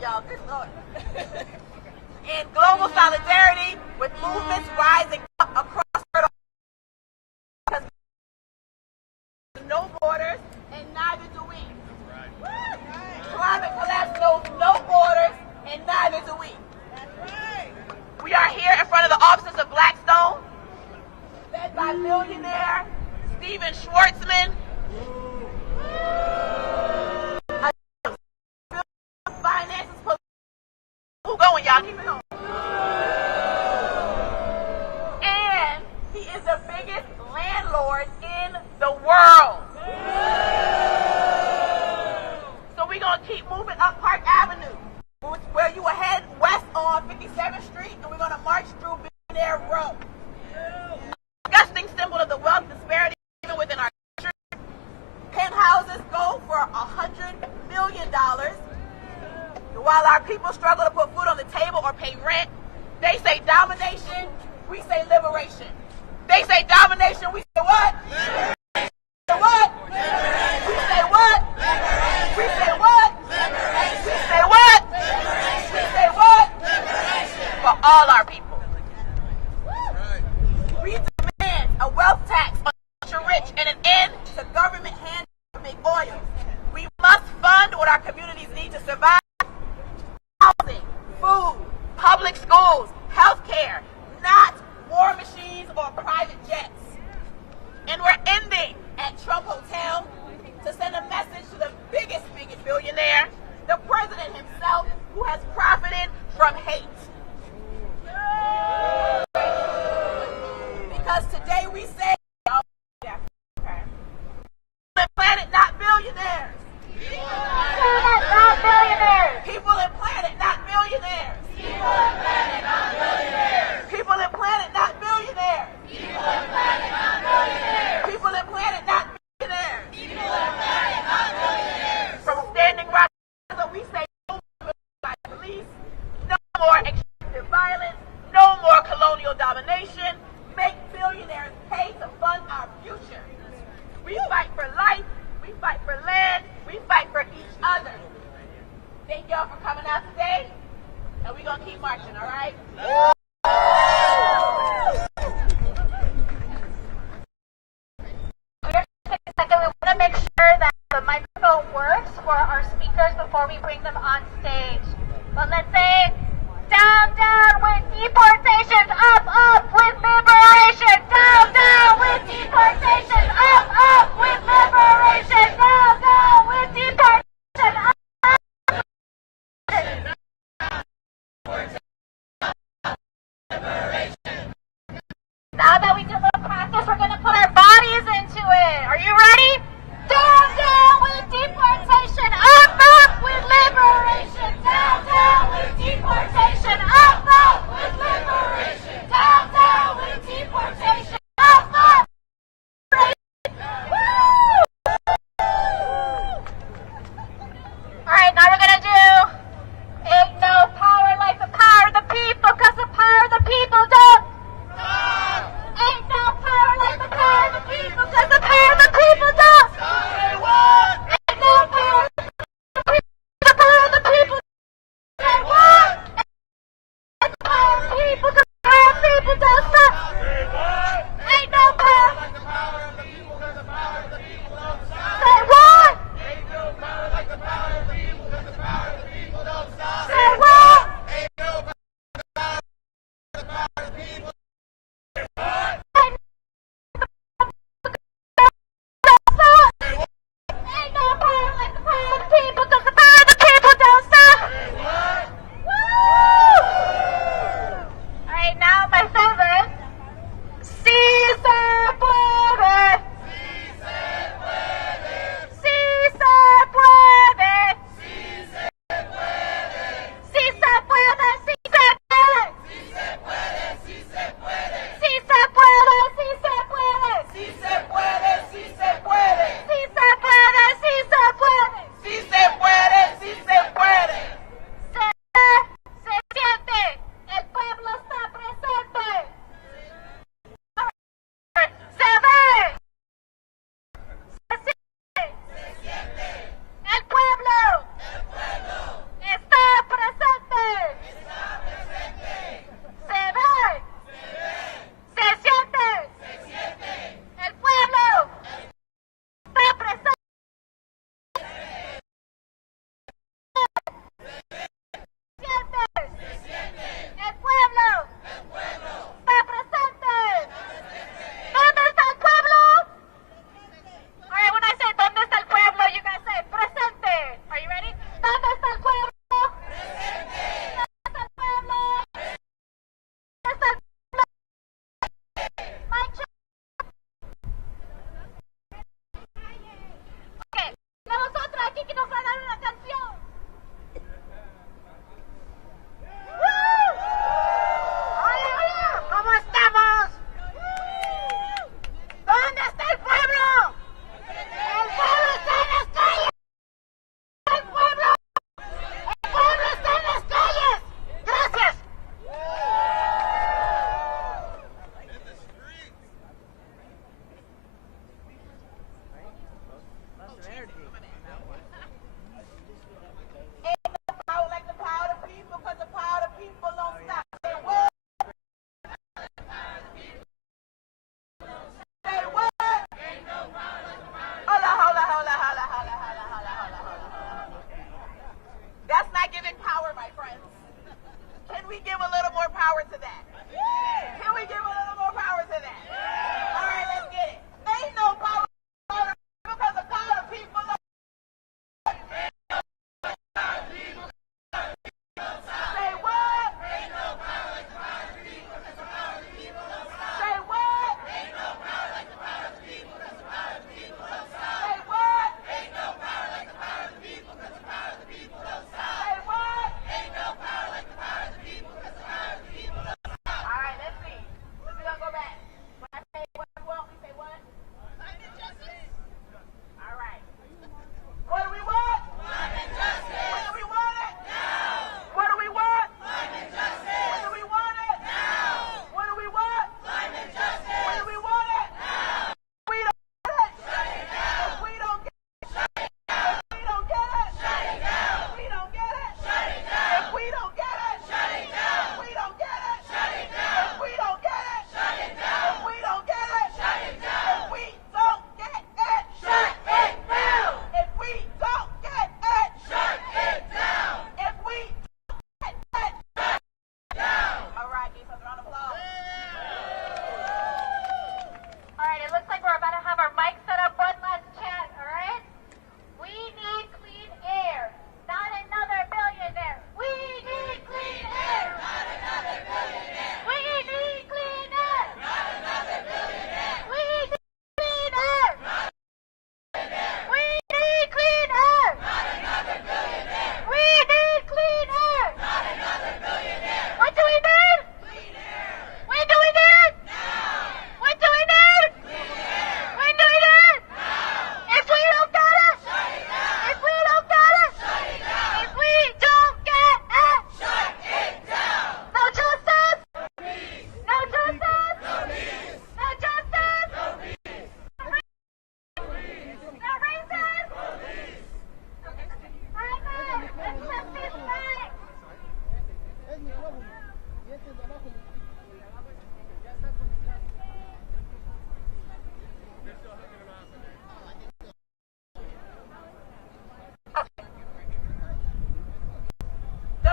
y'all. Good Lord. In global solidarity with movements rising up across the world. No borders, and neither do we. Climate collapse knows no borders, and neither do we. We are here in front of the offices of Blackstone, led by billionaire Steven Schwartzman. Finances, who going, y'all? Keep it going. And he is the biggest landlord in the world. So we're going to keep moving up Park Avenue, where you will head west on 57th Street, and we're going to march through Billionaire Row. A disgusting symbol of the wealth disparity even within our country. Penthouses go for $100 million. While our people struggle to put food on the table or pay rent, they say domination, we say liberation. They say domination, we say what? Liberation. We say what? Liberation. We say what? Liberation. We say what? Liberation. We say what? Liberation. We say what? Liberation. For all our people. We demand a wealth tax on the rich and an end to government handouts to make oil. We must fund what our communities need to survive. Housing, food, public schools, healthcare, not war machines or private jets. And we're ending at Trump Hotel to send a message to the biggest billionaire, the president himself, who has profited from hate. Because today we say, planet, not billionaires. People and planet, not billionaires. People and planet, not billionaires. People and planet, not billionaires. People and planet, not billionaires. People and planet, not billionaires. People and planet, not billionaires. From Standing Rock, we say no more by police, no more extractive violence, no more colonial domination. Make billionaires pay to fund our future. We fight for life, we fight for land, we fight for each other. Thank y'all for coming out today, and we're going to keep marching, all right? We want to make sure that the microphone works for our speakers before we bring them on stage. But let's say, down, down with deportation, up, up with liberation, down, down with deportation, up, up with liberation, down, down with deportation, up. Now that we did a little practice, we're going to put our bodies into it. Are you ready? Down, down with deportation, up, up with liberation. Down, down with deportation, up, up with liberation. Down, down with deportation.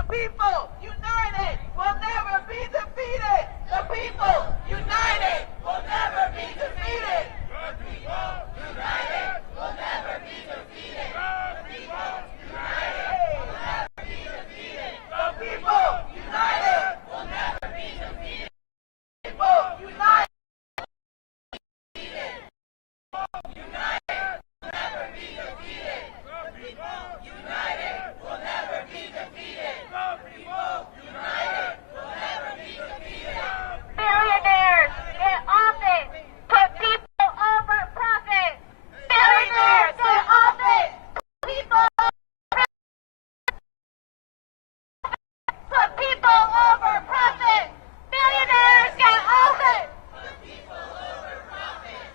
people united will never be defeated. The people united will never be defeated. The people united will never be defeated. The people united will never be defeated. The people united will never be defeated. People united. Billionaires, get off it! Put people over profit! Billionaires, get off it! Put people Put people over profit! Billionaires, get off it! Put people over profit.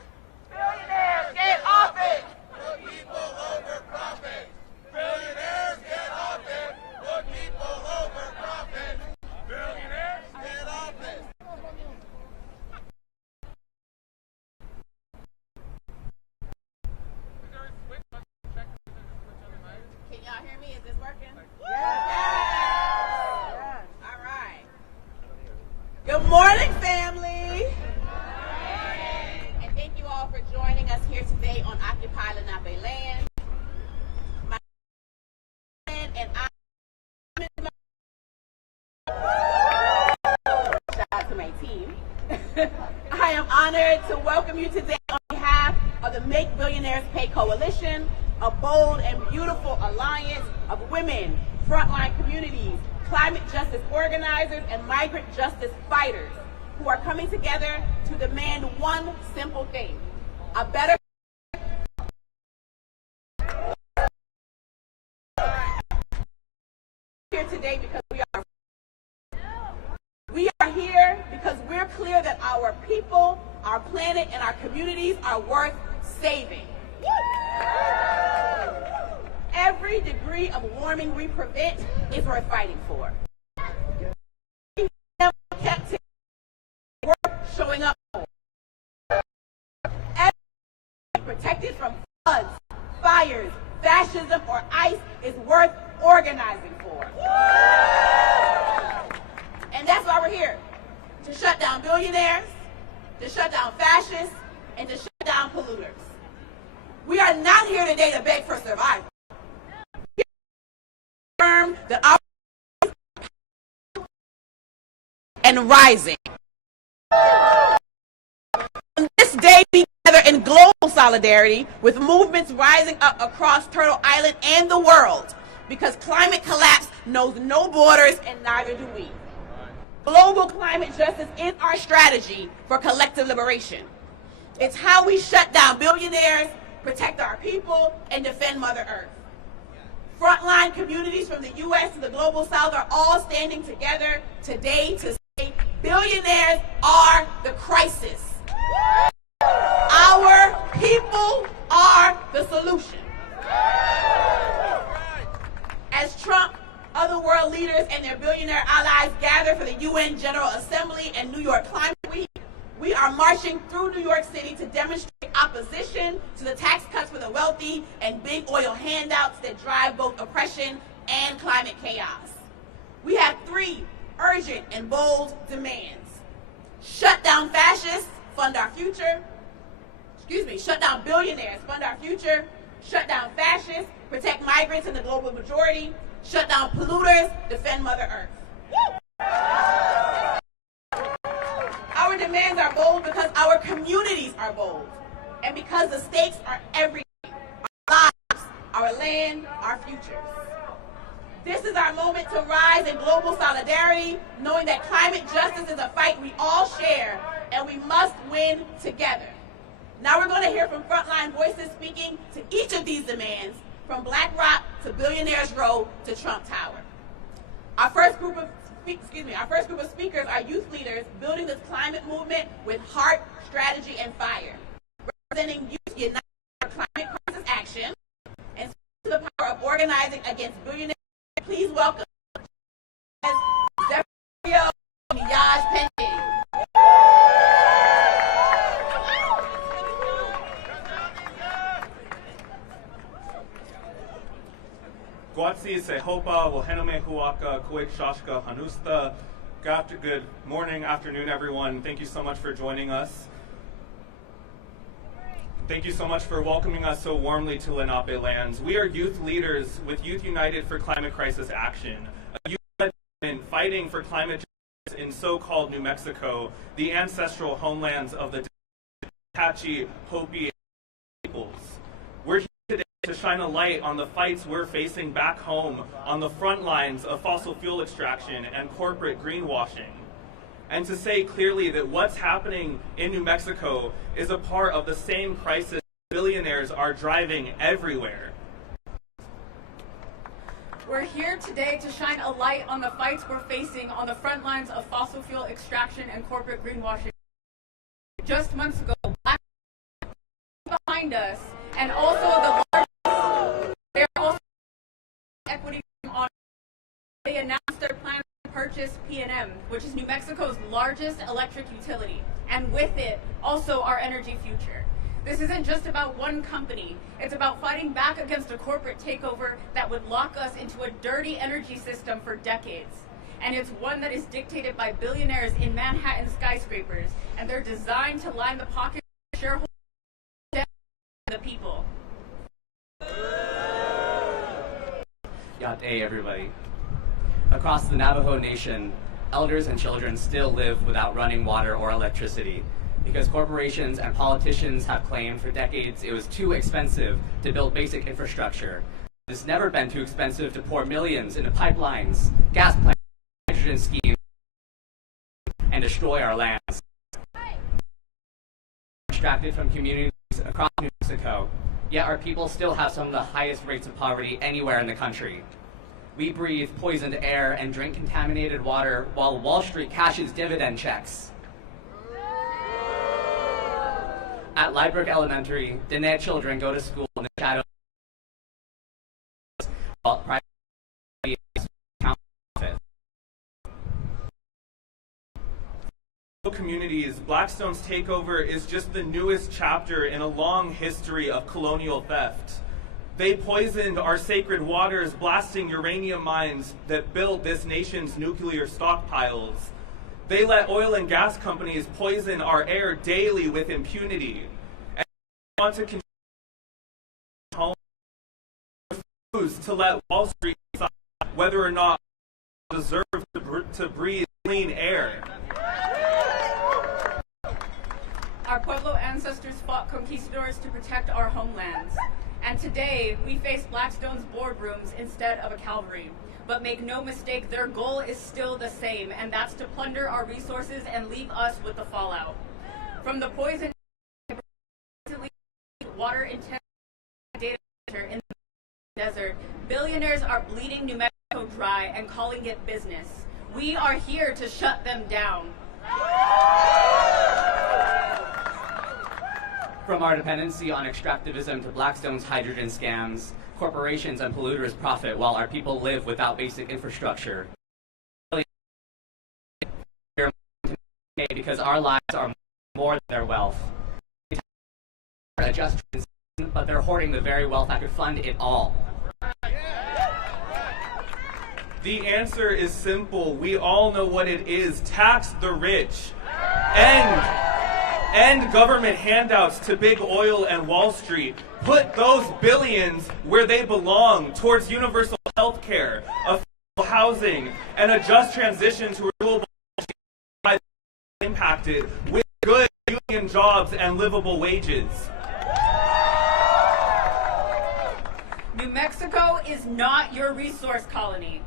Billionaires, get off it. Put people over profit. Billionaires, get off it. Put people over profit. Billionaires, get off it. Can y'all hear me? Is this working? Yes. All right. Good morning, family. And thank you all for joining us here today on Occupy Lenape land. My and shout out to my team. I am honored to welcome you today on behalf of the Make Billionaires Pay Coalition, a bold and beautiful alliance of women, frontline communities, climate justice organizers, and migrant justice fighters who are coming together to demand one simple thing: a better here today because we are here because we're clear that our people, our planet, and our communities are worth saving. Every degree of warming we prevent is worth fighting for. Worth showing up for. Every protected from floods, fires, fascism, or ICE is worth organizing for. And that's why we're here. To shut down billionaires, to shut down fascists, and to shut down polluters. We are not here today to beg for survival. We affirm that our and rising. On this day, we gather in global solidarity with movements rising up across Turtle Island and the world, because climate collapse knows no borders and neither do we. Global climate justice is our strategy for collective liberation. It's how we shut down billionaires, protect our people, and defend Mother Earth. Frontline communities from the U.S. to the global South are all standing together today to say billionaires are the crisis. Our people are the solution. As Trump, other world leaders, and their billionaire allies gather for the UN General Assembly and New York Climate Week, we are marching through New York City to demonstrate opposition to the tax cuts for the wealthy and big oil handouts that drive both oppression and climate chaos. We have three urgent and bold demands. Shut down fascists, fund our future. Shut down billionaires, fund our future. Shut down fascists, protect migrants and the global majority. Shut down polluters, defend Mother Earth. Our demands are bold because our communities are bold, and because the stakes are everything: our lives, our land, our futures. This is our moment to rise in global solidarity, knowing that climate justice is a fight we all share, and we must win together. Now we're going to hear from frontline voices speaking to each of these demands, from Black Rock to Billionaires Row to Trump Tower. Our first group of speakers are youth leaders building this climate movement with heart, strategy, and fire. Representing Youth United for Climate Crisis Action and to the power of organizing against billionaires, please welcome Zephyr Miyaj Pending. God sees it. Hopa, Wahenome Huaka, Kuwait Shashka, Hanusta. Good morning, afternoon, everyone. Thank you so much for joining us. Thank you so much for welcoming us so warmly to Lenape lands. We are youth leaders with Youth United for Climate Crisis Action, a youth movement fighting for climate justice in so-called New Mexico, the ancestral homelands of the Apache, Hopi peoples. We're here today to shine a light on the fights we're facing back home on the front lines of fossil fuel extraction and corporate greenwashing. And to say clearly that what's happening in New Mexico is a part of the same crisis billionaires are driving everywhere. We're here today to shine a light on the fights we're facing on the front lines of fossil fuel extraction and corporate greenwashing. Just months ago, Black behind us, and also the largest, they're also equity on. They announced their plan to purchase PNM, which is New Mexico's largest electric utility, and with it, also our energy future. This isn't just about one company. It's about fighting back against a corporate takeover that would lock us into a dirty energy system for decades. And it's one that is dictated by billionaires in Manhattan skyscrapers, and they're designed to line the pockets of shareholders and the people. Yate, everybody. Across the Navajo Nation, elders and children still live without running water or electricity because corporations and politicians have claimed for decades it was too expensive to build basic infrastructure. It's never been too expensive to pour millions into pipelines, gas plants, hydrogen schemes, and destroy our lands. Extracted from communities across New Mexico, yet our people still have some of the highest rates of poverty anywhere in the country. We breathe poisoned air and drink contaminated water while Wall Street cashes dividend checks. At Liebrook Elementary, Diné children go to school in the shadows while private communities, Blackstone's takeover is just the newest chapter in a long history of colonial theft. They poisoned our sacred waters, blasting uranium mines that built this nation's nuclear stockpiles. They let oil and gas companies poison our air daily with impunity. And they want to continue home, refuse to let Wall Street decide whether or not we deserve to breathe clean air. Our Pueblo ancestors fought conquistadors to protect our homelands. And today, we face Blackstone's boardrooms instead of a cavalry. But make no mistake, their goal is still the same, and that's to plunder our resources and leave us with the fallout. From the poison water-intensive data center in the desert, billionaires are bleeding New Mexico dry and calling it business. We are here to shut them down. From our dependency on extractivism to Blackstone's hydrogen scams, corporations and polluters profit while our people live without basic infrastructure. Because our lives are more than their wealth. They adjust, but they're hoarding the very wealth that could fund it all. The answer is simple. We all know what it is. Tax the rich. End government handouts to big oil and Wall Street. Put those billions where they belong, towards universal health care, affordable housing, and a just transition to renewable energy impacted with good union jobs and livable wages. New Mexico is not your resource colony.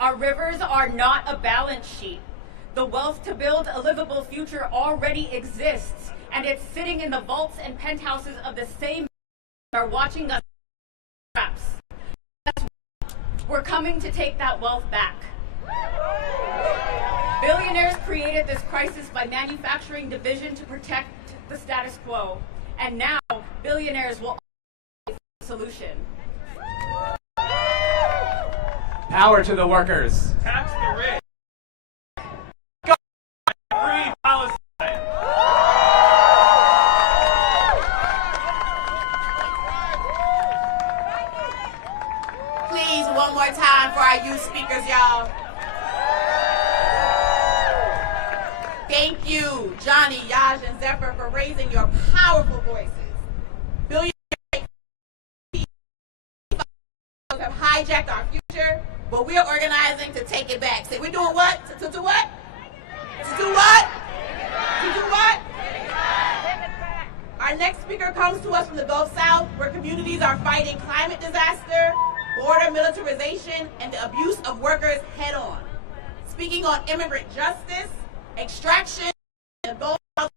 Our rivers are not a balance sheet. The wealth to build a livable future already exists, and it's sitting in the vaults and penthouses of the same that are watching us traps. We're coming to take that wealth back. Billionaires created this crisis by manufacturing division to protect the status quo, and now billionaires will be the solution. Power to the workers. Tax the rich. Free Palestine. Please, one more time for workers, y'all. Thank you, Johnny, Yaj, and Zephyr, for raising your powerful voices. Billion have hijacked our future, but we're organizing to take it back. Say, we're doing what? To do what? To do what? To do what? Our next speaker comes to us from the Gulf South, where communities are fighting climate disaster, border militarization, and the abuse of workers head on. Speaking on immigrant justice, extraction, and the Gulf South,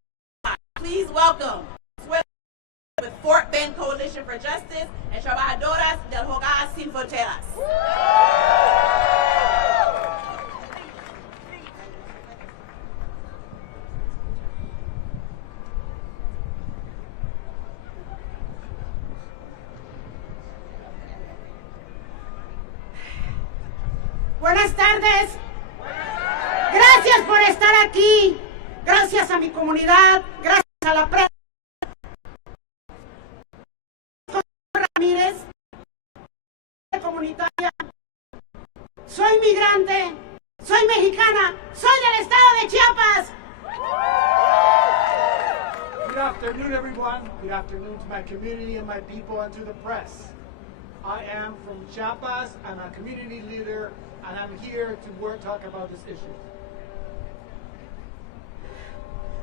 please welcome with Fort Bend Coalition for Justice and Trabajadoras del Hogar Sin Fronteras. Buenas tardes. Gracias por estar aquí. Gracias a mi comunidad. Gracias a la prensa. Ramírez, comunitaria. Soy migrante. Soy mexicana. Soy del estado de Chiapas. Good afternoon, everyone. Good afternoon to my community and my people and to the press. I am from Chiapas. I'm a community leader, and I'm here to talk about this issue.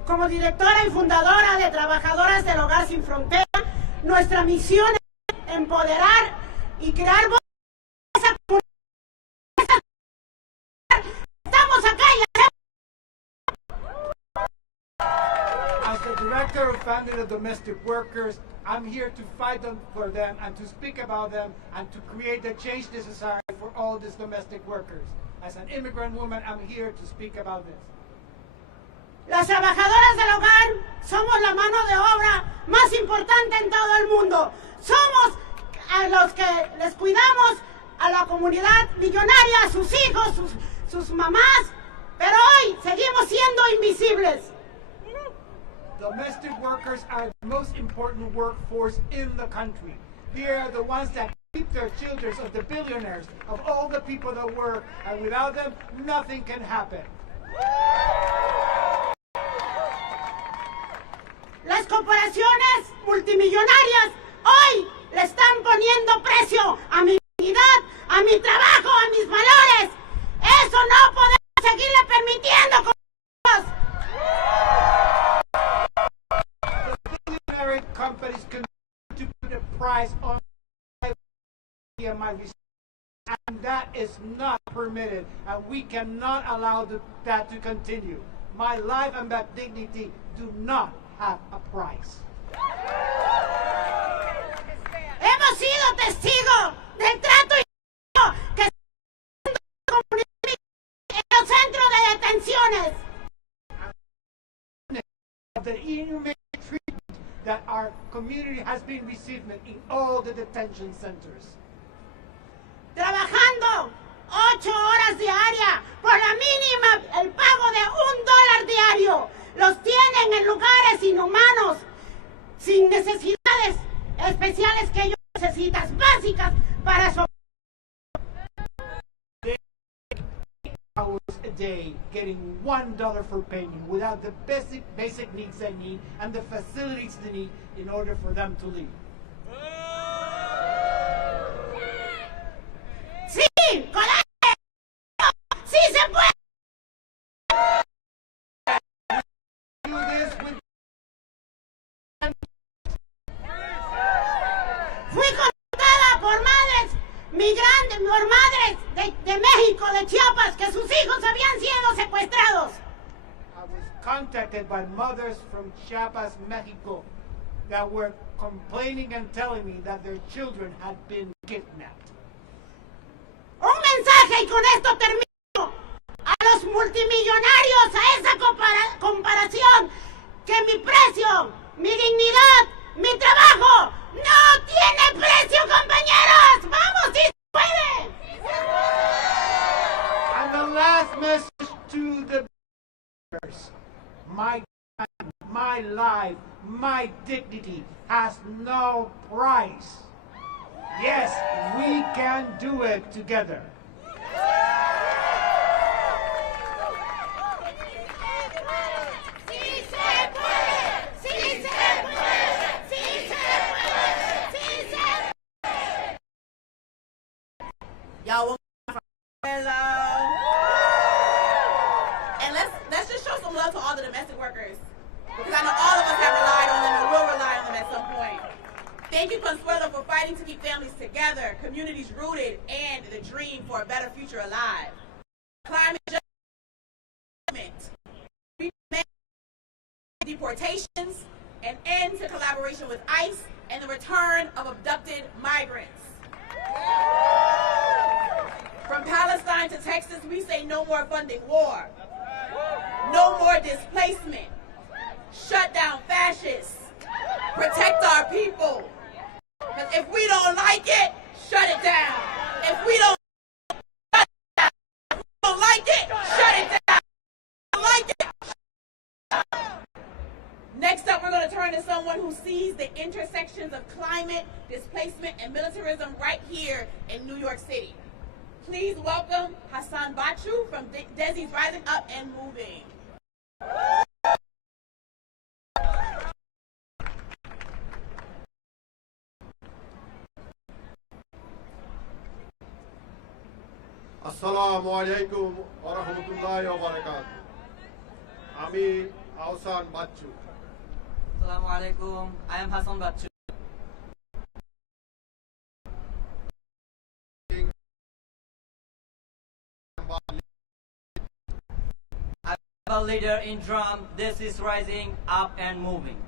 Como directora y fundadora de Trabajadoras del Hogar Sin Frontera, nuestra misión es empoderar y crear esa comunidad. Estamos acá y As the director of Family of Domestic Workers, I'm here to fight for them and to speak about them and to create the change necessary for all these domestic workers. As an immigrant woman, I'm here to speak about this. Las trabajadoras del hogar somos la mano de obra más importante en todo el mundo. Somos a los que les cuidamos a la comunidad millonaria, a sus hijos, sus mamás, pero hoy seguimos siendo invisibles. Domestic workers are the most important workforce in the country. They are the ones that keep their children, of the billionaires, of all the people that work, and without them, nothing can happen. Las corporaciones multimillonarias hoy le están poniendo precio a mi dignidad, a mi trabajo, a mis valores. Eso no podemos seguirle permitiendo. The billionaire companies continue to put a price on my research, and that is not permitted, and we cannot allow that to continue. My life and my dignity do not have a price. Hemos sido testigos del trato que se en los centros de detenciones. The inhumane treatment that our community has been receiving in all the detention centers. Trabajando 8 horas diarias por la mínima, el pago de $1 diario. Los tienen en lugares inhumanos, sin necesidades especiales que ellos necesitan, básicas para sobrevivir. Hours a day, getting $1 for payment without the basic needs they need and the facilities they need in order for them to live. Sí, coraje, sí se puede. Do this with Fui contratada por madres migrantes, por madres de México, de Chiapas, que sus hijos habían sido secuestrados. I was contacted by mothers from Chiapas, Mexico, that were complaining and telling me that their children had been kidnapped. Un mensaje, y con esto termino, a los multimillonarios, a esa comparación, que mi precio, mi dignidad, mi trabajo, no tiene precio, compañeros. ¡Vamos, si se puede! And the last message to the viewers, my time, my life, my dignity has no price. Yes, we can do it together. Y'all want hello? And let's just show some love to all the domestic workers, because I know all of us have relied on them and will rely on them at some point. Thank you, Consuelo, for fighting to keep families together, communities rooted, and the dream for a better future alive. Climate justice, deportations, an end to collaboration with ICE, and the return of abducted migrants. From Palestine to Texas, we say no more funding war, no more displacement, shut down fascists, protect our people. Because if we don't like it, shut it down. If we don't like it, shut it down. Like it. Next up, we're going to turn to someone who sees the intersections of climate, displacement, and militarism right here in New York City. Please welcome Hassan Bachu from Desi's Rising Up and Moving. Assalamu alaikum wa rahmatullahi wa barakatuh. Ami Hassan Bachu. Assalamu alaikum. I am Hassan Bachu. I am a leader in drum. This is Rising Up and Moving.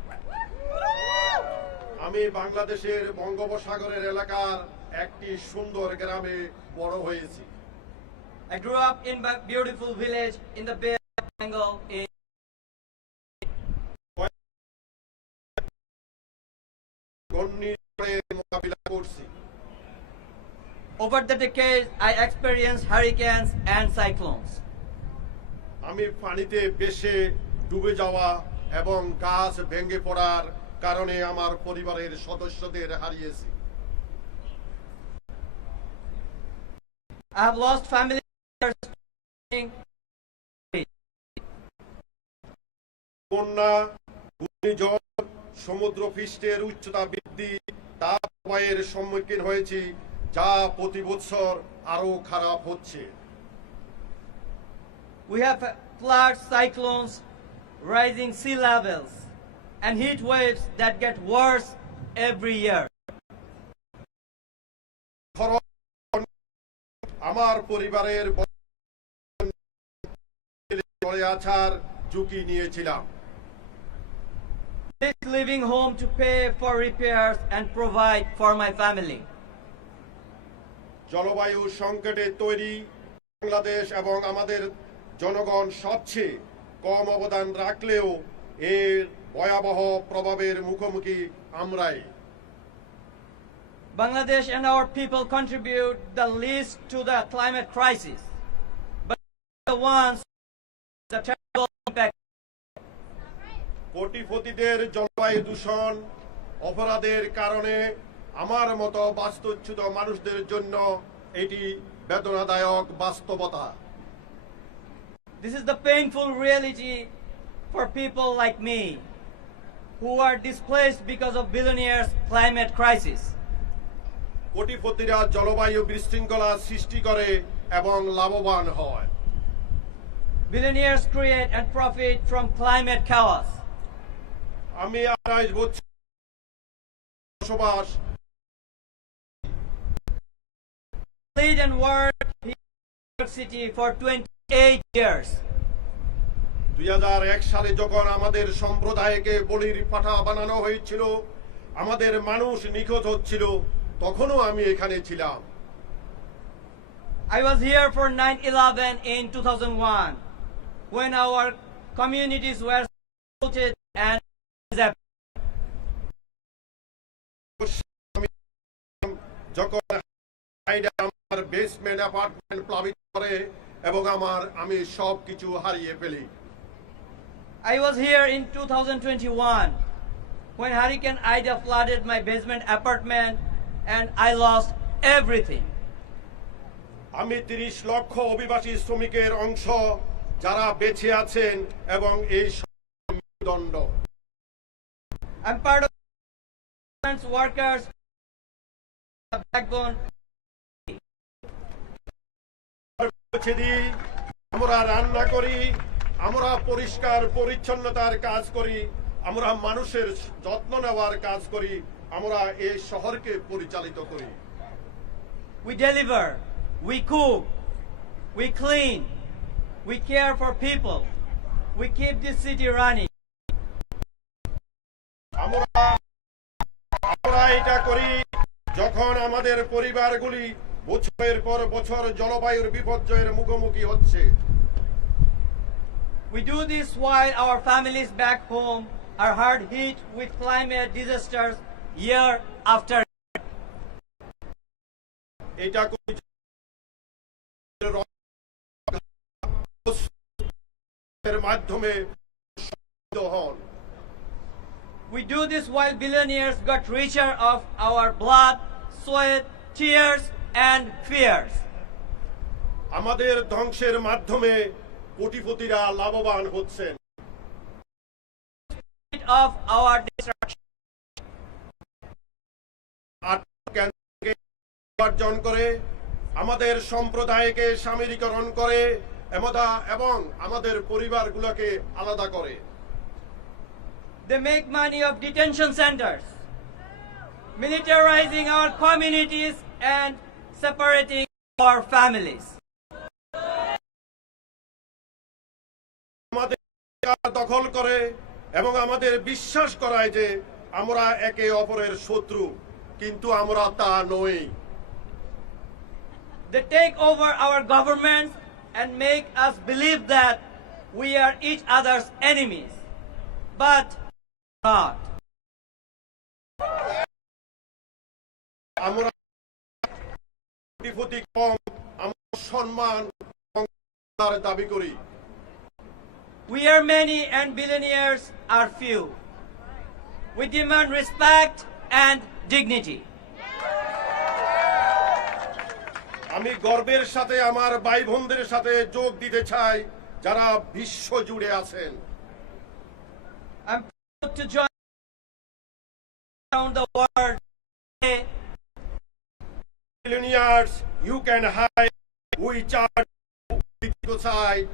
আমি বাংলাদেশের বঙ্গোপসাগরের এলাকার একটি সুন্দর গ্রামে বড় হয়েছি। I grew up in a beautiful village in the Bay of Bengal. Over the decades, I experienced hurricanes and cyclones. আমি পানিতে ভেসে ডুবে যাওয়া এবং গাছ ভেঙে পড়ার কারণে আমার পরিবারের সদস্যদের হারিয়েছি। I have lost family members. বন্যা, ঘূর্ণিঝড়, সমুদ্রপৃষ্ঠের উচ্চতা বৃদ্ধি, তাপপ্রবাহের সম্মুখীন হয়েছি, যা প্রতি বছর আরো খারাপ হচ্ছে। We have floods, cyclones, rising sea levels, and heat waves that get worse every year. আমার পরিবারের চলে আসার ঝুঁকি নিয়েছিলাম। Leaving home to pay for repairs and provide for my family. জলবায়ু সংকটে তৈরি বাংলাদেশ এবং আমাদের জনগণ সবচেয়ে কম অবদান রাখলেও এর ভয়াবহ প্রভাবের মুখোমুখি আমরাই। Bangladesh and our people contribute the least to the climate crisis, but the ones the terrible impact. কোটিপতিদের জলবায়ু দূষণ অপরাধের কারণে আমার মতো বাস্তুচ্যুত মানুষদের জন্য এটি বেদনাদায়ক বাস্তবতা। This is the painful reality for people like me who are displaced because of billionaires' climate crisis. কোটিপতিরা জলবায়ু বিশৃঙ্খলা সৃষ্টি করে এবং লাভবান হয়। Billionaires create and profit from climate chaos. আমি 28 বছর বসবাস Lead and work in New York City for 28 years. 2001 সালে যখন আমাদের সম্প্রদায়কে বলির পাঠা বানানো হয়েছিল, আমাদের মানুষ নিখোঁজ হচ্ছিল, তখনও আমি এখানে ছিলাম। I was here for 9/11 in 2001 when our communities were assaulted and যখন আমার বেসমেন্ট অ্যাপার্টমেন্ট প্লাবিত করে এবং আমি সবকিছু হারিয়ে ফেলি। I was here in 2021 when Hurricane Ida flooded my basement apartment and I lost everything. 2021 সালে যখন আমাদের সম্প্রদায়কে বলির পাঠা বানানো হয়েছিল, আমাদের মানুষ নিখোঁজ হচ্ছিল, তখনও আমি এখানে ছিলাম। I was here in 2021 when Hurricane Ida flooded my basement apartment and I lost everything. আমি 30 লক্ষ অভিবাসী শ্রমিকের অংশ যারা বেঁচে আছেন এবং এই দণ্ড I'm part of the workers backbone. আমরা রান্না করি, আমরা পরিষ্কার পরিচ্ছন্নতার কাজ করি, আমরা মানুষের যত্ন নেওয়ার কাজ করি, আমরা এই শহরকে পরিচালিত করি। We deliver, we cook, we clean, we care for people, we keep this city running. আমরা এটা করি যখন আমাদের পরিবারগুলি বছরের পর বছর জলবায়ুর বিপর্যয়ের মুখোমুখি হচ্ছে। We do this while our families back home are hard hit with climate disasters year after year. এটা মাধ্যমে হন। We do this while billionaires got richer of our blood, sweat, tears, and fears. আমাদের ধ্বংসের মাধ্যমে কোটিপতিরা লাভবান হচ্ছেন। Of our destruction. উপার্জন করে, আমাদের সম্প্রদায়কে সামরিকরণ করে এবং আমাদের পরিবারগুলোকে আলাদা করে। They make money of detention centers, militarizing our communities and separating our families. আমাদের দখল করে এবং আমাদের বিশ্বাস করায় যে আমরা একে অপরের শত্রু, কিন্তু আমরা তা নই। They take over our governments and make us believe that we are each other's enemies, but not. আমরা কম, আমরা সম্মান দাবি করি। We are many and billionaires are few. We demand respect and dignity. আমি গর্বের সাথে আমার ভাই বোনদের সাথে যোগ দিতে চাই যারা বিশ্ব জুড়ে আছেন। I'm proud to join around the world. Billionaires, you can hide, we charge you side.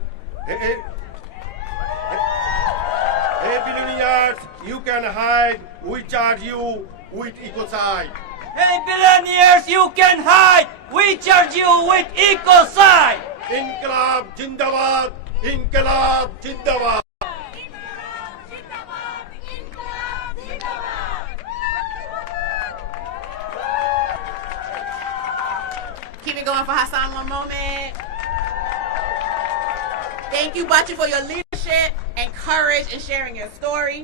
Hey billionaires, you can hide, we charge you with ecocide. Hey billionaires, you can hide, we charge you with ecocide. Inqilab Jindabad, Inqilab Jindabad. Keep it going for Hassan one moment. Thank you, Bachi, for your leadership and courage in sharing your story.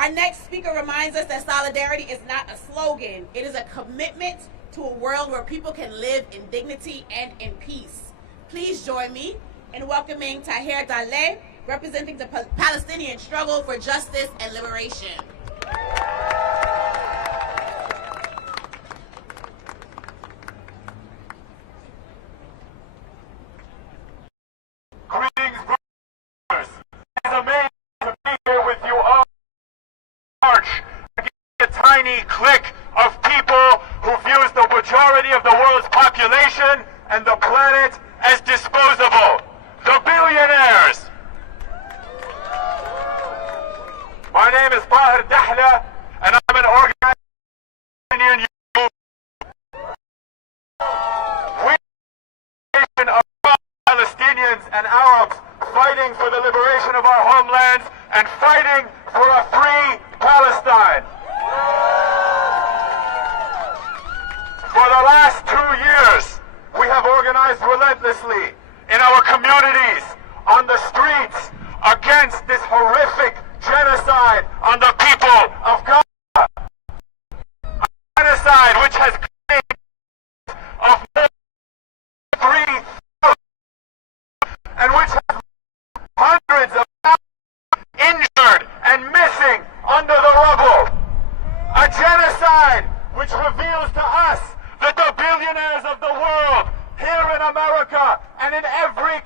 Our next speaker reminds us that solidarity is not a slogan. It is a commitment to a world where people can live in dignity and in peace. Please join me in welcoming Taher Daleh, representing the Palestinian struggle for justice and liberation. Greetings, brothers. It's amazing to be here with you all. March against a tiny clique of people who views the majority of the world's population and the planet as disposable. The billionaires. My name is Tahir Dahla, and I'm an organizer of the Union Youth. We are Palestinians and Arabs fighting for the liberation of our homelands and fighting for a free Palestine. For the last 2 years, we have organized relentlessly in our communities, on the streets, against this horrific genocide on the people of Gaza. A genocide which has claimed of more than 3,000 and which has hundreds of thousands injured and missing under the rubble. A genocide which reveals to us that the billionaires of the world here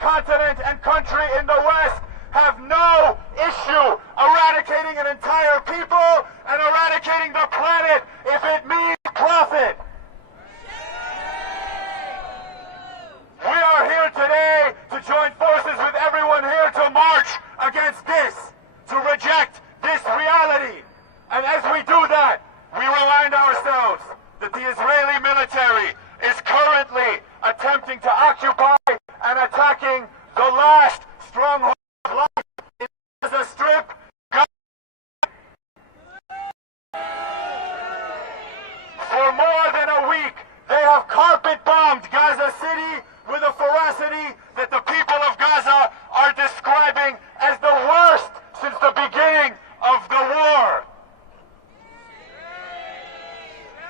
continent and country in the West have no issue eradicating an entire people and eradicating the planet if it means profit. We are here today to join forces with everyone here to march against this, to reject this reality. And as we do that, we remind ourselves that the Israeli military is currently attempting to occupy and attacking the last stronghold of life in the Gaza Strip. For more than a week, they have carpet-bombed Gaza City with a ferocity that the people of Gaza are describing as the worst since the beginning of the war.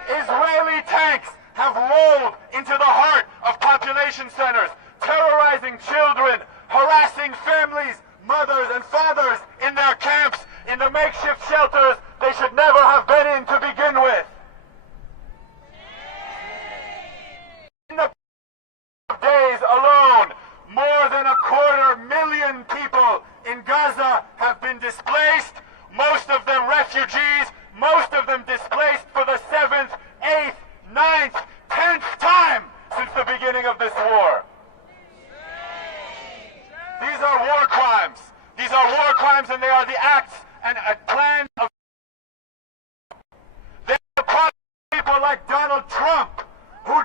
Israeli tanks have rolled into the heart of population centers, terrorizing children, harassing families, mothers and fathers in their camps, in the makeshift shelters they should never have been in to begin with. In the days alone, more than 250,000 people in Gaza have been displaced, most of them refugees, most of them displaced for the 7th, 8th, 9th, 10th time since the beginning of this war. These are war crimes. These are war crimes, and they are the acts and plans of... They are the product of people like Donald Trump, who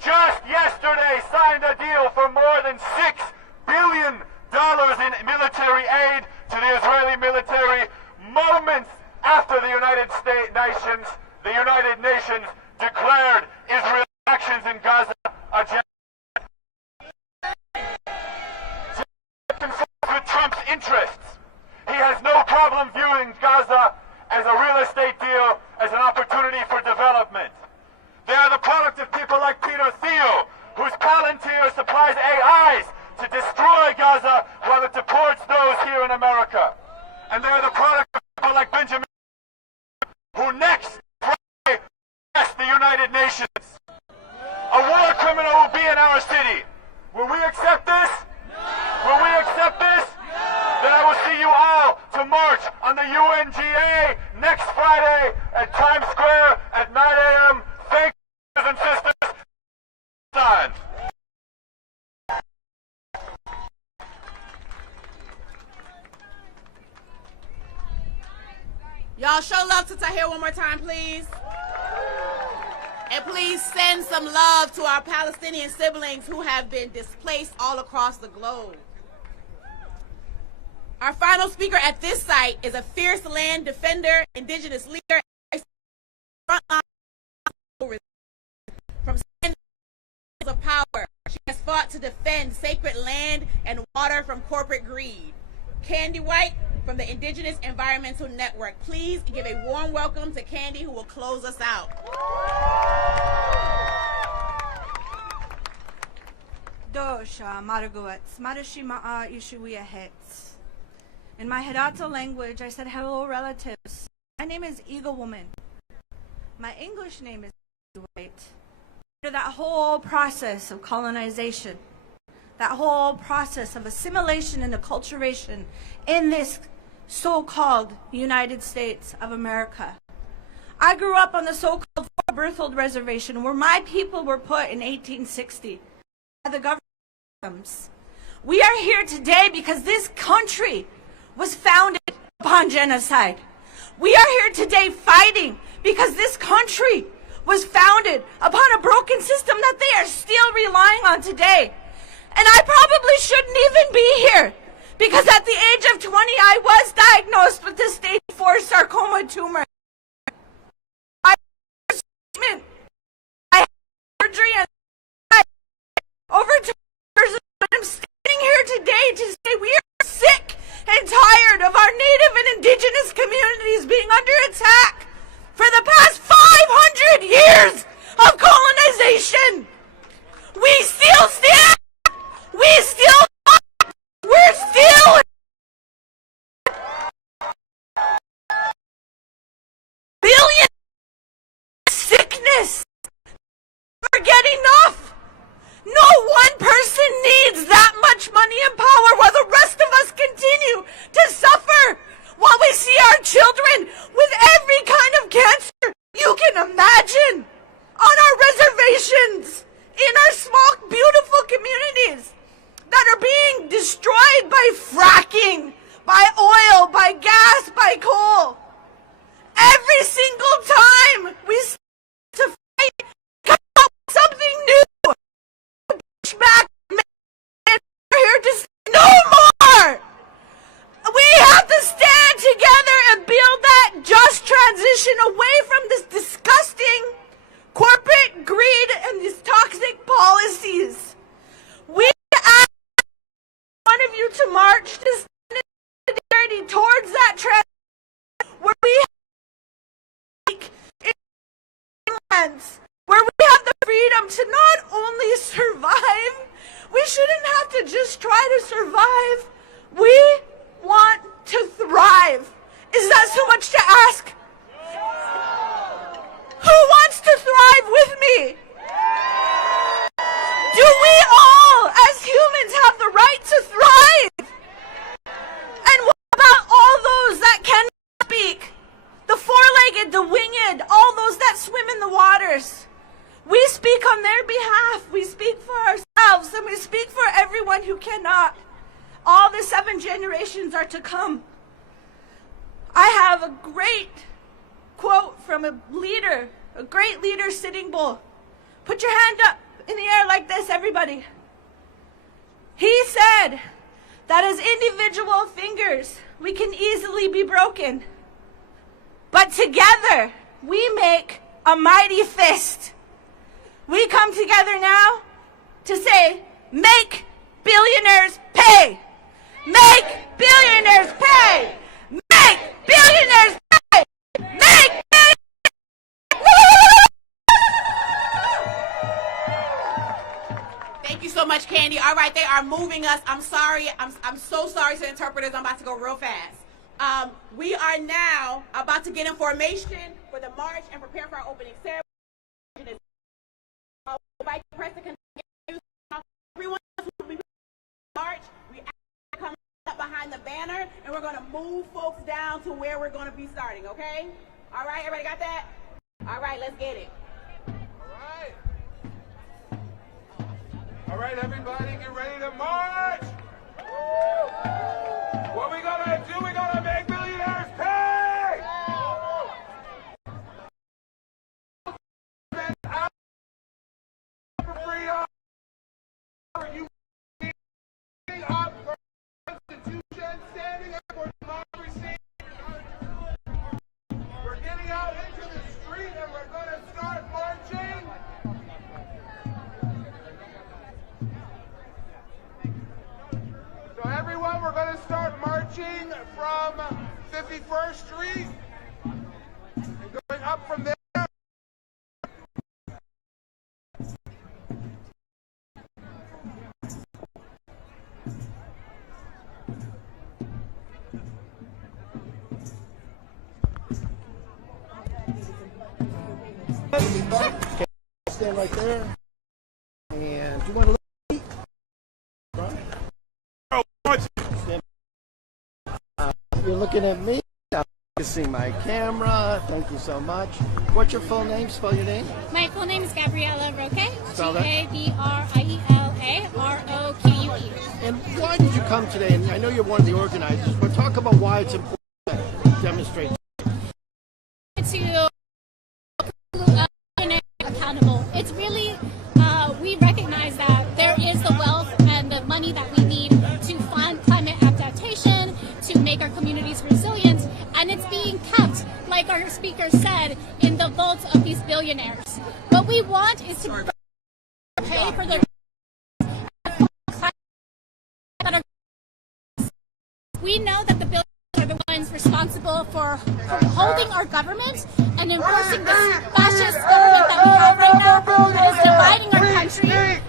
just yesterday signed a deal for more than $6 billion in military aid to the Israeli military, moments after the United Nations declared Israel's actions in Gaza a genocide. With Trump's interests, he has no problem viewing Gaza as a real estate deal, as an opportunity for development. They are the product of people like Peter Thiel, whose Palantir supplies AIs to destroy Gaza while it deports those here in America. And they are the product of people like Benjamin, who next Friday asked the United Nations. A war criminal will be in our city. Will we accept this? Will we accept this? Then I will see you all to march on the UNGA next Friday at Times Square at 9 a.m. Thank you, brothers and sisters. Time. Y'all show love to Tahir one more time, please. And please send some love to our Palestinian siblings who have been displaced all across the globe. Our final speaker at this site is a fierce land defender, Indigenous leader, frontline from of power. She has fought to defend sacred land and water from corporate greed. Candy White from the Indigenous Environmental Network. Please give a warm welcome to Candy, who will close us out. Dosha Maragowitz, Marashimaa Ishuia-hets. In my Hirato language, I said, hello, relatives. My name is Eagle Woman. My English name is White. After that whole process of colonization, that whole process of assimilation and acculturation in this so-called United States of America. I grew up on the so-called Fort Berthold Reservation, where my people were put in 1860 by the government. We are here today because this country was founded upon genocide. We are here today fighting because this country was founded upon a broken system that they are still relying on today. And I probably shouldn't even be here, because at the age of 20, I was diagnosed with the stage 4 sarcoma tumor. I had surgery and over 2 years, and I'm standing here today to say we are sick and tired of our Native and Indigenous communities being under attack for the past 500 years of colonization. We still stand. We still, we're still billion sickness. Never get enough. No one person nation away from this disgusting corporate greed and these toxic policies. We ask one of you to march to solidarity towards that trend where we where we have the freedom to not only survive, we shouldn't have to just try to survive. We want to thrive. Is that so much to ask? Who wants to thrive with me? Do we all, as humans, have the right to thrive? And what about all those that cannot speak? The four-legged, the winged, all those that swim in the waters. We speak on their behalf. We speak for ourselves, and we speak for everyone who cannot. All the 7 generations are to come. I have a great quote from a leader, a great leader, Sitting Bull. Put your hand up in the air like this, everybody. He said that as individual fingers, we can easily be broken. But together, we make a mighty fist. We come together now to say, make billionaires pay. Make billionaires pay. Make billionaires pay. Make billionaires. Thank you so much, Candy. All right, they are moving us. I'm sorry. I'm so sorry to the interpreters. I'm about to go real fast. We are now about to get in formation for the march and prepare for our opening ceremony. Invite the press to continue. Everyone will be march. We come up behind the banner, and we're going to move folks down to where we're going to be starting. Okay? All right. Everybody got that? All right. Let's get it. All right, everybody, get ready to march. What we gonna do? We gonna make billionaires pay. For freedom. You standing up for Constitution, standing up for democracy. We're getting out into the street and we're gonna start marching. So everyone, we're going to start marching from 51st Street and going up from there. Stand right there. And do you want to look? You're looking at me. I'm focusing my camera. Thank you so much. What's your full name? Spell your name. My full name is Gabriela Roque. Spell that. Gabriela And why did you come today? And I know you're one of the organizers, but talk about why it's important to demonstrate. To accountable. It's really, we recognize that there is the wealth and the money that we need to fund climate adaptation, to make our communities resilient, and it's being kept, like our speaker said, in the vaults of these billionaires. What we want is to pay for the we know that the billionaires are the ones responsible for holding our government and enforcing this fascist government that we have right now that is dividing our country.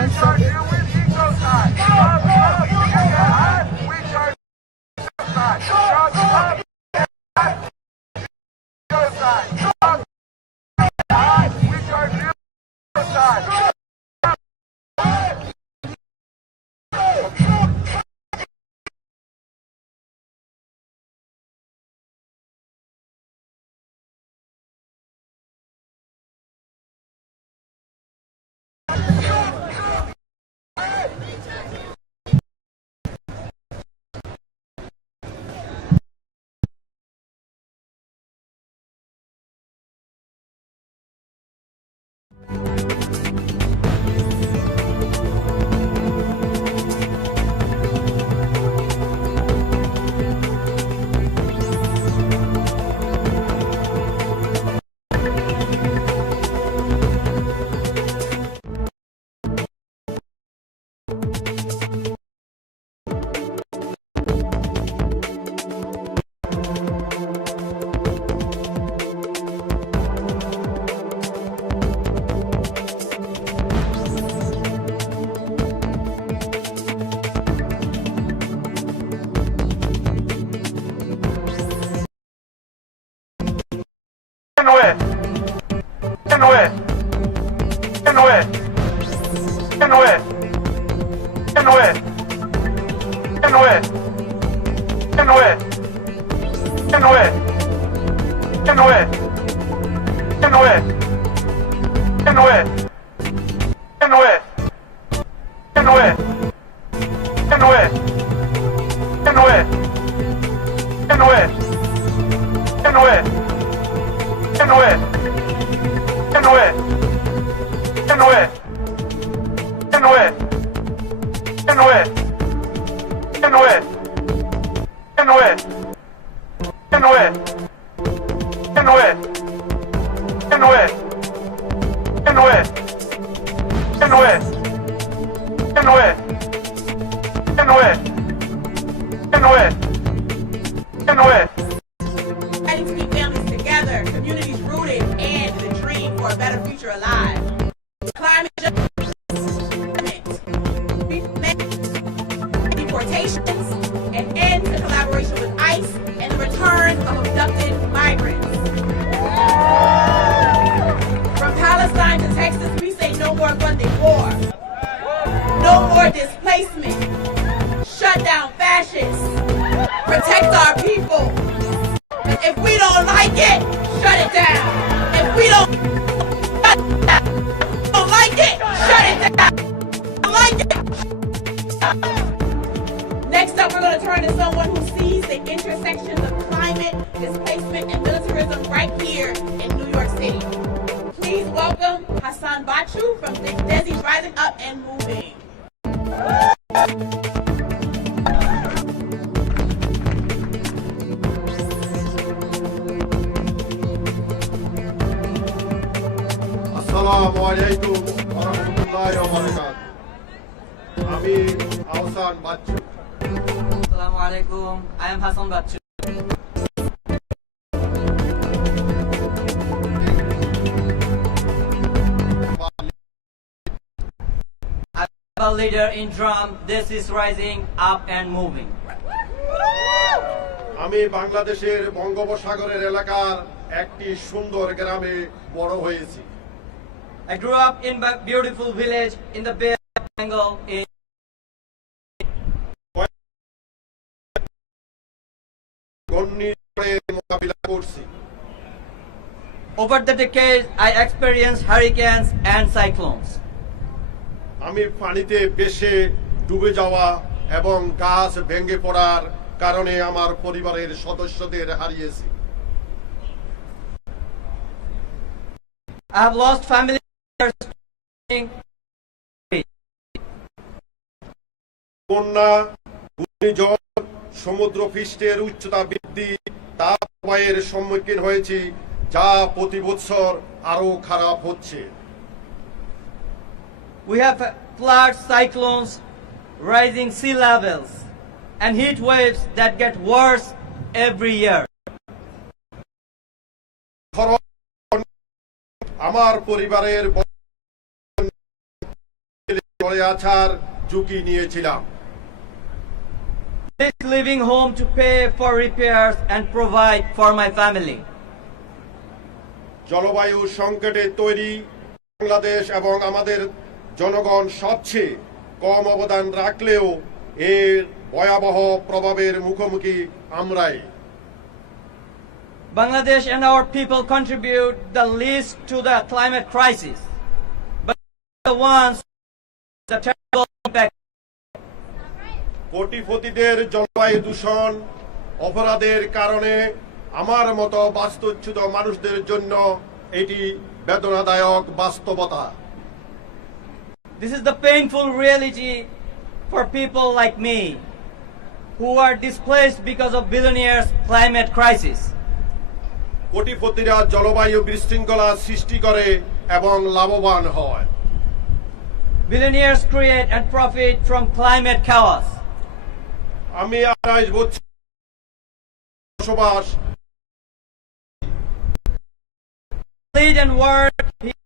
again? Displacement, shut down fascists, protect our people. If we don't like it, shut it down. If we don't like it, shut it down. Like it. Next up, we're going to turn to someone who sees the intersections of climate, displacement, and militarism right here in New York City. Please welcome Hassan Bachu from Desi's Rising Up and Moving. আসসালামু আলাইকুম ওয়া রাহমাতুল্লাহি ওয়া বারাকাতুহু আমি Ahsan Bachchu Assalamu alaikum. I am Hassan Bachu. I'm a leader in drum. This is Rising Up and Moving. আমি বাংলাদেশের বঙ্গোপসাগরের এলাকার একটি সুন্দর গ্রামে বড় হয়েছি I grew up in a beautiful village in the Bay of Bengal in মোকাবিলা করছি Over the decades, I experienced hurricanes and cyclones. আমি পানিতে ভেসে ডুবে যাওয়া এবং গাছ ভেঙে পড়ার কারণে আমার পরিবারের সদস্যদের হারিয়েছি I have lost family members. বন্যা, ঘূর্ণিঝড়, সমুদ্রপৃষ্ঠের উচ্চতা বৃদ্ধি, তাপপ্রবাহের সম্মুখীন হয়েছি যা প্রতি বছর আরো খারাপ হচ্ছে We have floods, cyclones, rising sea levels, and heat waves that get worse every year. আমার পরিবারের চলে আসার ঝুঁকি নিয়েছিলাম। Leaving home to pay for repairs and provide for my family. জলবায়ু সংকটে তৈরি বাংলাদেশ এবং আমাদের জনগণ সবচেয়ে কম অবদান রাখলেও এর ভয়াবহ প্রভাবের মুখোমুখি আমরাই। Bangladesh and our people contribute the least to the climate crisis, but the ones the terrible impact. কোটিপতিদের জলবায়ু দূষণ অপরাধের কারণে আমার মতো বাস্তুচ্যুত মানুষদের জন্য এটি বেদনাদায়ক বাস্তবতা। This is the painful reality for people like me who are displaced because of billionaires' climate crisis. কোটিপতিরা জলবায়ু বিশৃঙ্খলা সৃষ্টি করে এবং লাভবান হয়। Billionaires create and profit from climate chaos. আমি 28 বছর বসবাস Lived and worked in New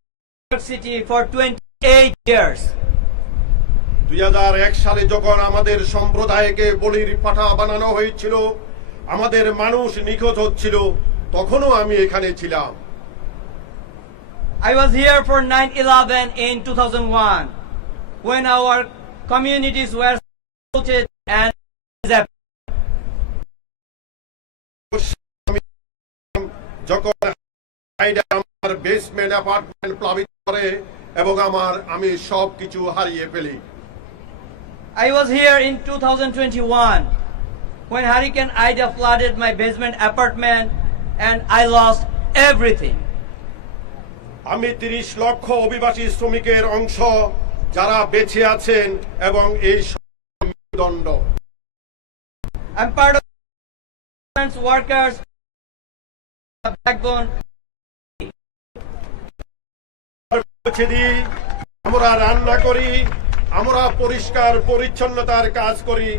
York City for 28 years. 2001 সালে যখন আমাদের সম্প্রদায়কে বলির পাঠা বানানো হয়েছিল, আমাদের মানুষ নিখোঁজ হচ্ছিল, তখনও আমি এখানে ছিলাম। I was here for 9/11 in 2001 when our communities were assaulted and যখন আমার বেসমেন্ট অ্যাপার্টমেন্ট প্লাবিত করে এবং আমি সবকিছু হারিয়ে ফেলি। I was here in 2021 when Hurricane Ida flooded my basement apartment and I lost everything. আমি 30 লক্ষ অভিবাসী শ্রমিকের অংশ যারা বেঁচে আছেন এবং এই দণ্ড। I'm part of workers backbone. আমরা রান্না করি, আমরা পরিষ্কার পরিচ্ছন্নতার কাজ করি,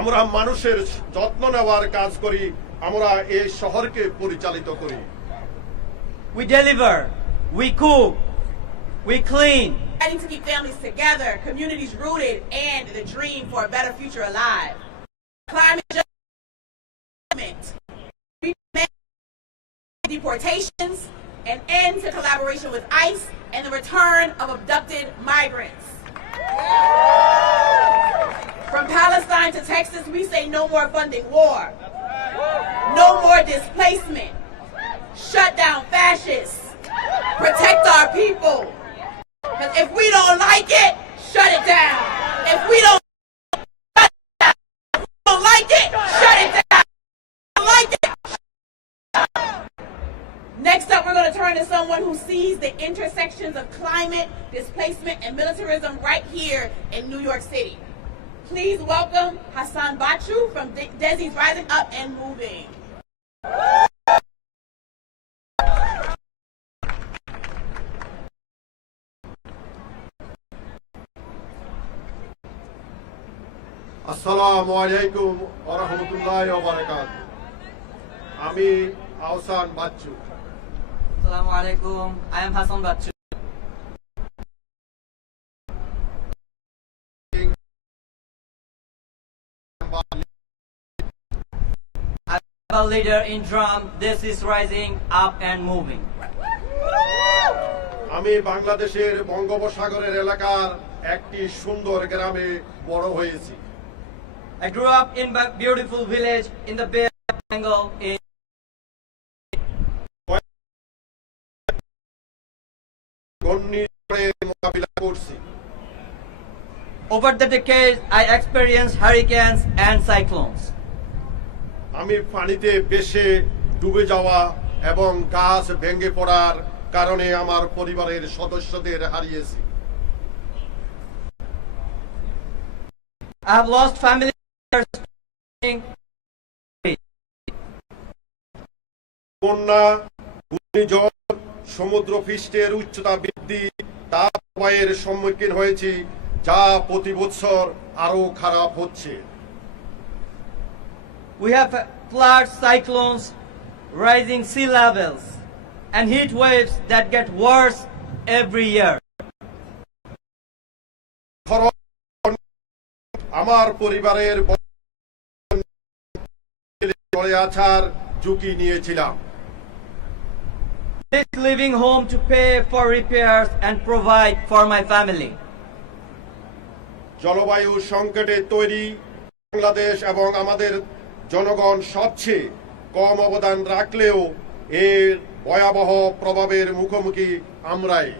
আমরা মানুষের যত্ন নেওয়ার কাজ করি, আমরা এই শহরকে পরিচালিত করি। We deliver, we cook, we clean. Fighting to keep families together, communities rooted, and the dream for a better future alive. Climate justice, deportations, an end to collaboration with ICE, and the return of abducted migrants. From Palestine to Texas, we say no more funding war, no more displacement, shut down fascists, protect our people. Because if we don't like it, shut it down. If we don't like it, shut it down. Like it. Next up, we're going to turn to someone who sees the intersections of climate, displacement, and militarism right here in New York City. Please welcome Hassan Bachu from Desi's Rising Up and Moving. আসসালামু আলাইকুম ওয়া রাহমাতুল্লাহি ওয়া বারাকাতুহু। আমি Hasan Bachchu. Assalamu alaikum. I am Hassan Bachu. I'm a leader in drum. This is Rising Up and Moving. আমি বাংলাদেশের বঙ্গোপসাগরের এলাকার একটি সুন্দর গ্রামে বড় হয়েছি। I grew up in a beautiful village in the Bay of Bengal in Over the decades, I experienced hurricanes and cyclones. আমি পানিতে ভেসে ডুবে যাওয়া এবং গাছ ভেঙে পড়ার কারণে আমার পরিবারের সদস্যদের হারিয়েছি। I have lost family members. বন্যা, ঘূর্ণিঝড়, সমুদ্রপৃষ্ঠের উচ্চতা বৃদ্ধি, তাপপ্রবাহের সম্মুখীন হয়েছি, যা প্রতি বছর আরো খারাপ হচ্ছে। We have floods, cyclones, rising sea levels, and heat waves that get worse every year. আমার পরিবারের চলে আসার ঝুঁকি নিয়েছিলাম। Leaving home to pay for repairs and provide for my family. জলবায়ু সংকটে তৈরি বাংলাদেশ এবং আমাদের জনগণ সবচেয়ে কম অবদান রাখলেও এর ভয়াবহ প্রভাবের মুখোমুখি আমরাই।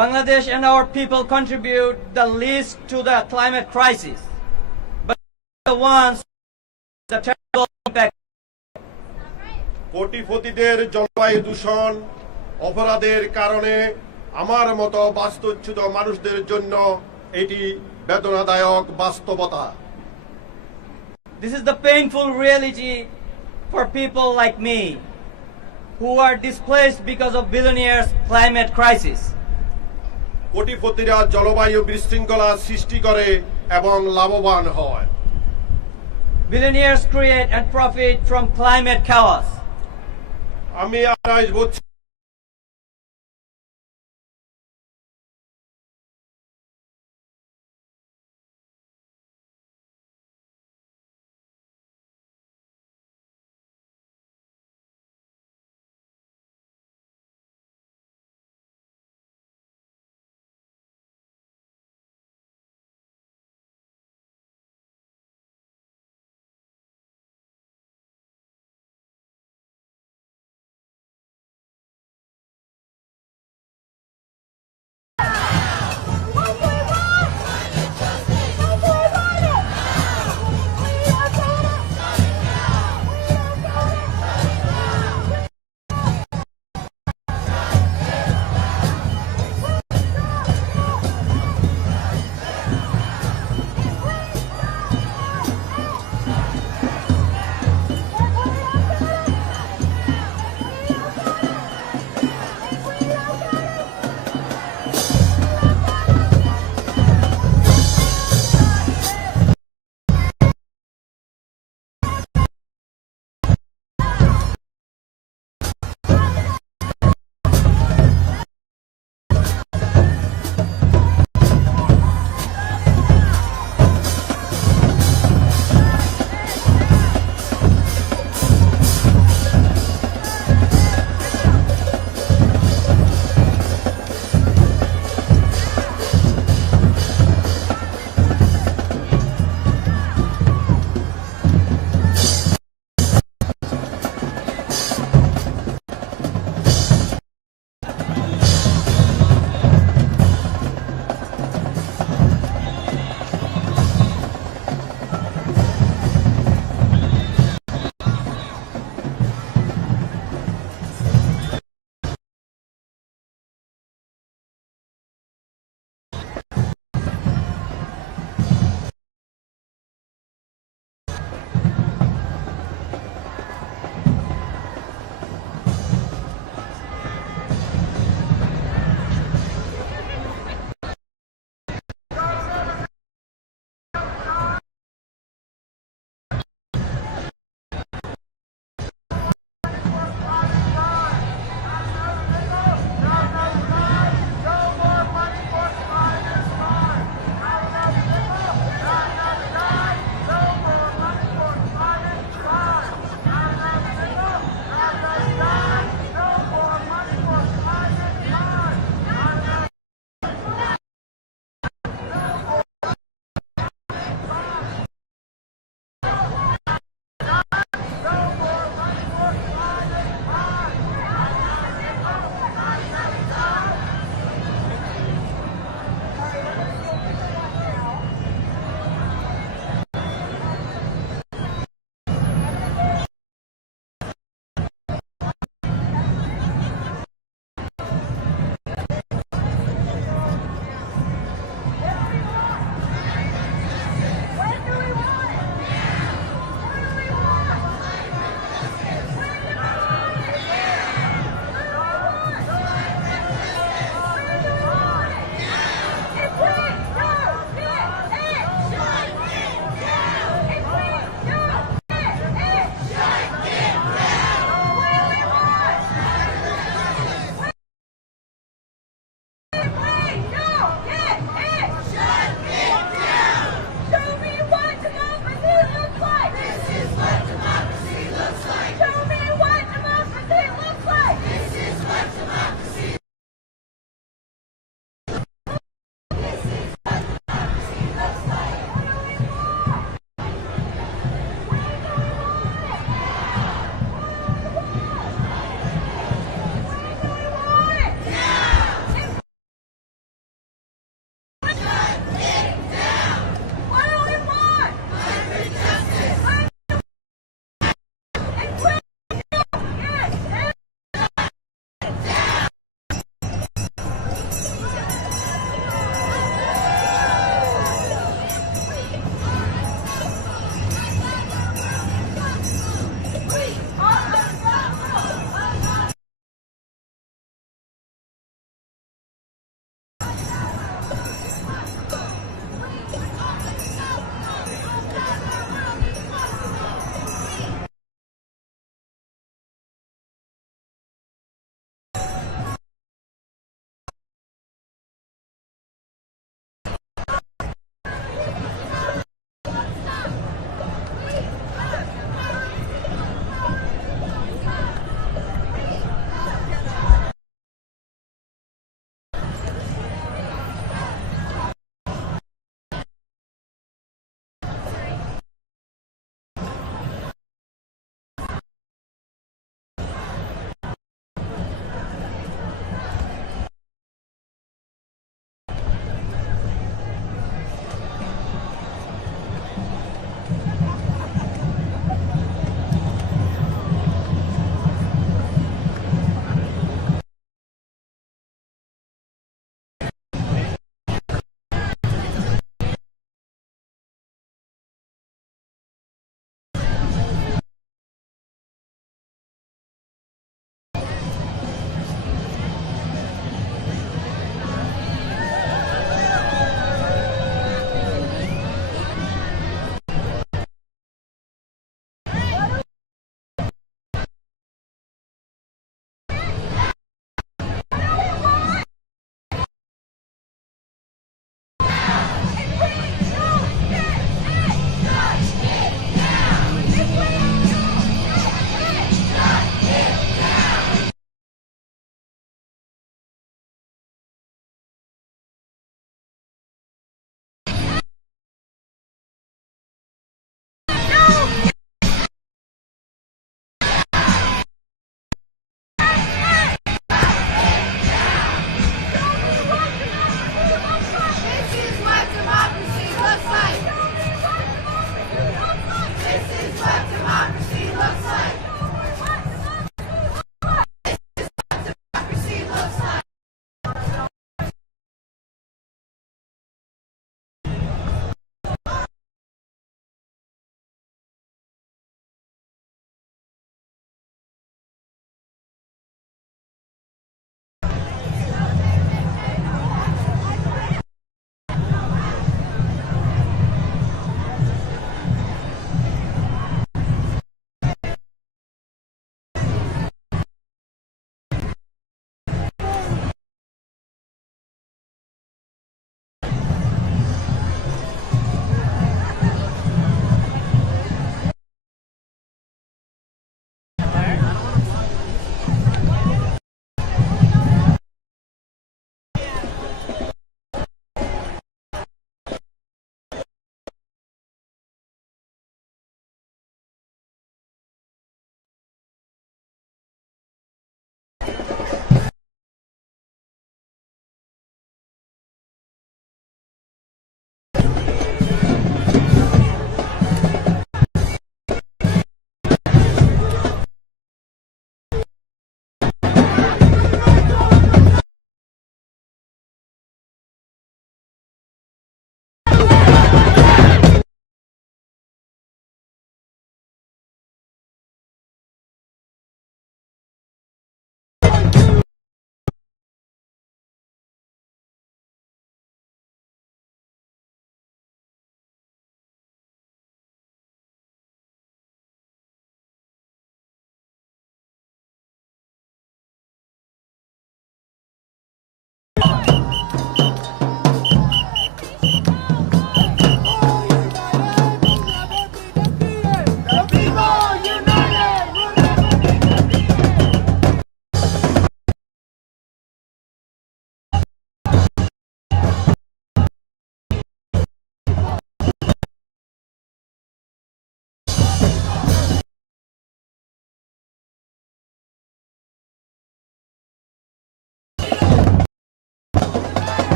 Bangladesh and our people contribute the least to the climate crisis, but the ones the terrible impact. কোটিপতিদের জলবায়ু দূষণ অপরাধের কারণে আমার মতো বাস্তুচ্যুত মানুষদের জন্য এটি বেদনাদায়ক বাস্তবতা। This is the painful reality for people like me who are displaced because of billionaires' climate crisis. কোটিপতিরা জলবায়ু বিশৃঙ্খলা সৃষ্টি করে এবং লাভবান হয়। Billionaires create and profit from climate chaos. আমি 28 বছর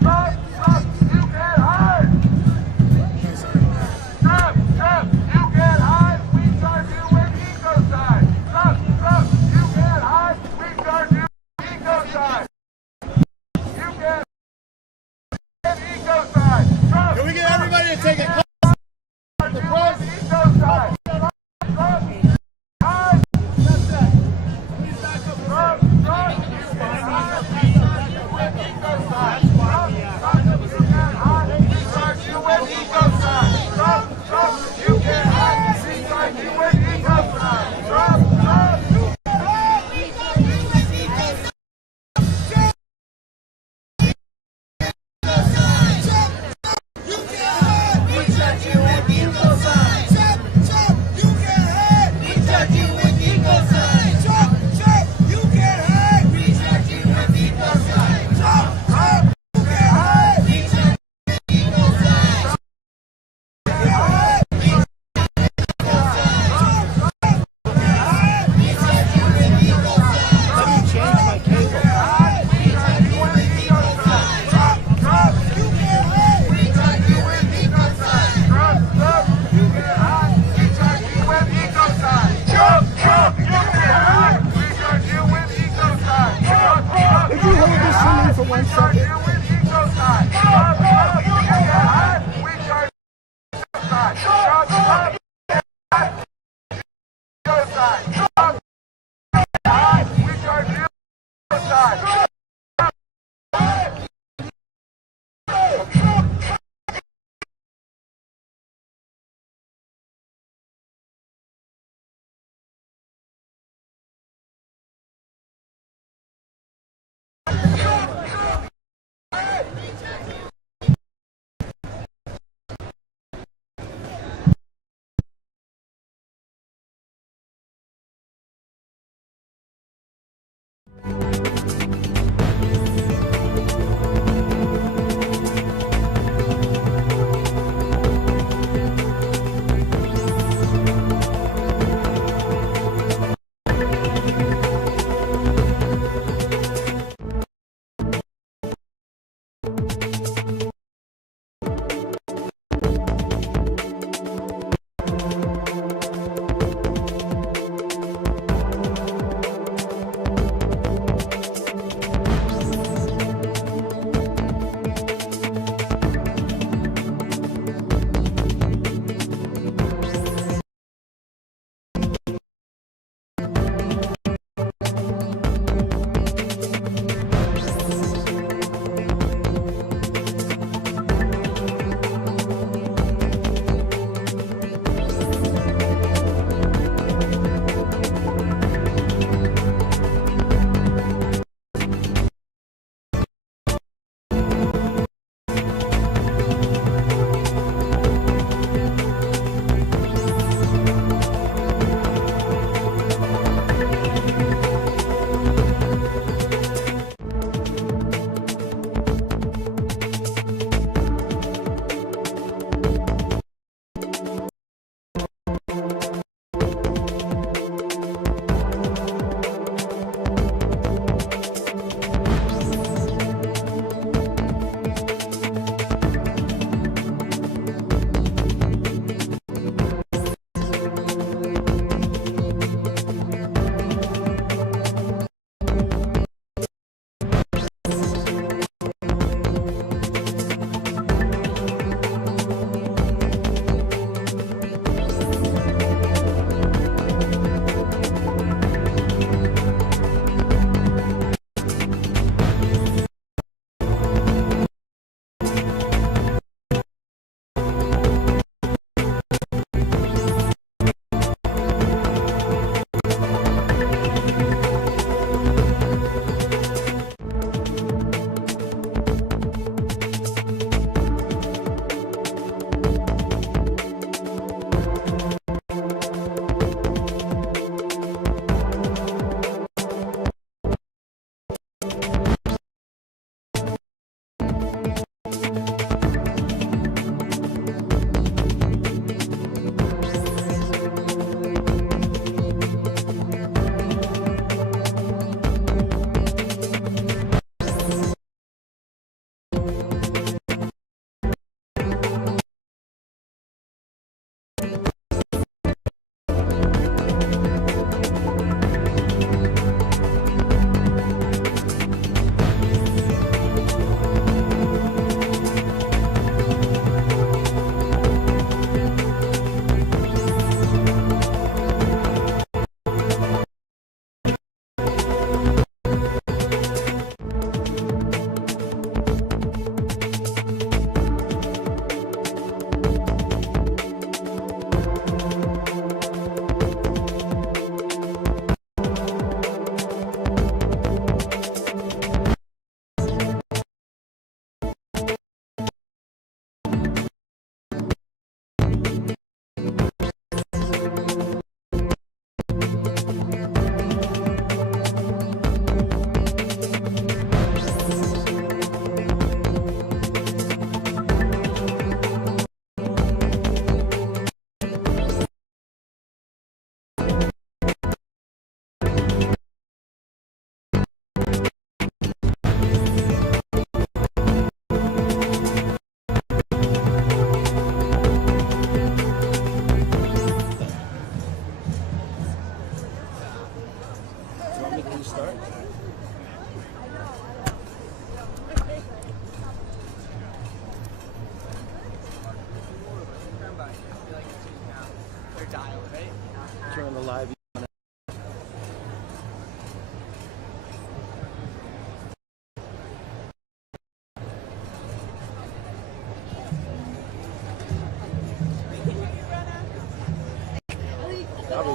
Stop, stop, you can't hide. Stop, stop, you can't hide. We charge you with ecocide. Stop, stop, you can't hide. We charge you with ecocide. You can't hide ecocide. Stop, Can we get everybody to take a close the cross? Ecocide. Stop, hide. Stop, stop, you can't hide. We charge you with ecocide. Stop, stop, you can't hide. We charge you with ecocide. Stop, stop, you can't hide. We charge you with ecocide. Stop, stop. Would you hold this for me for 1 second?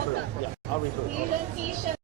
reboot. Yeah, I'll reboot. Hold on.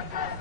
Justice!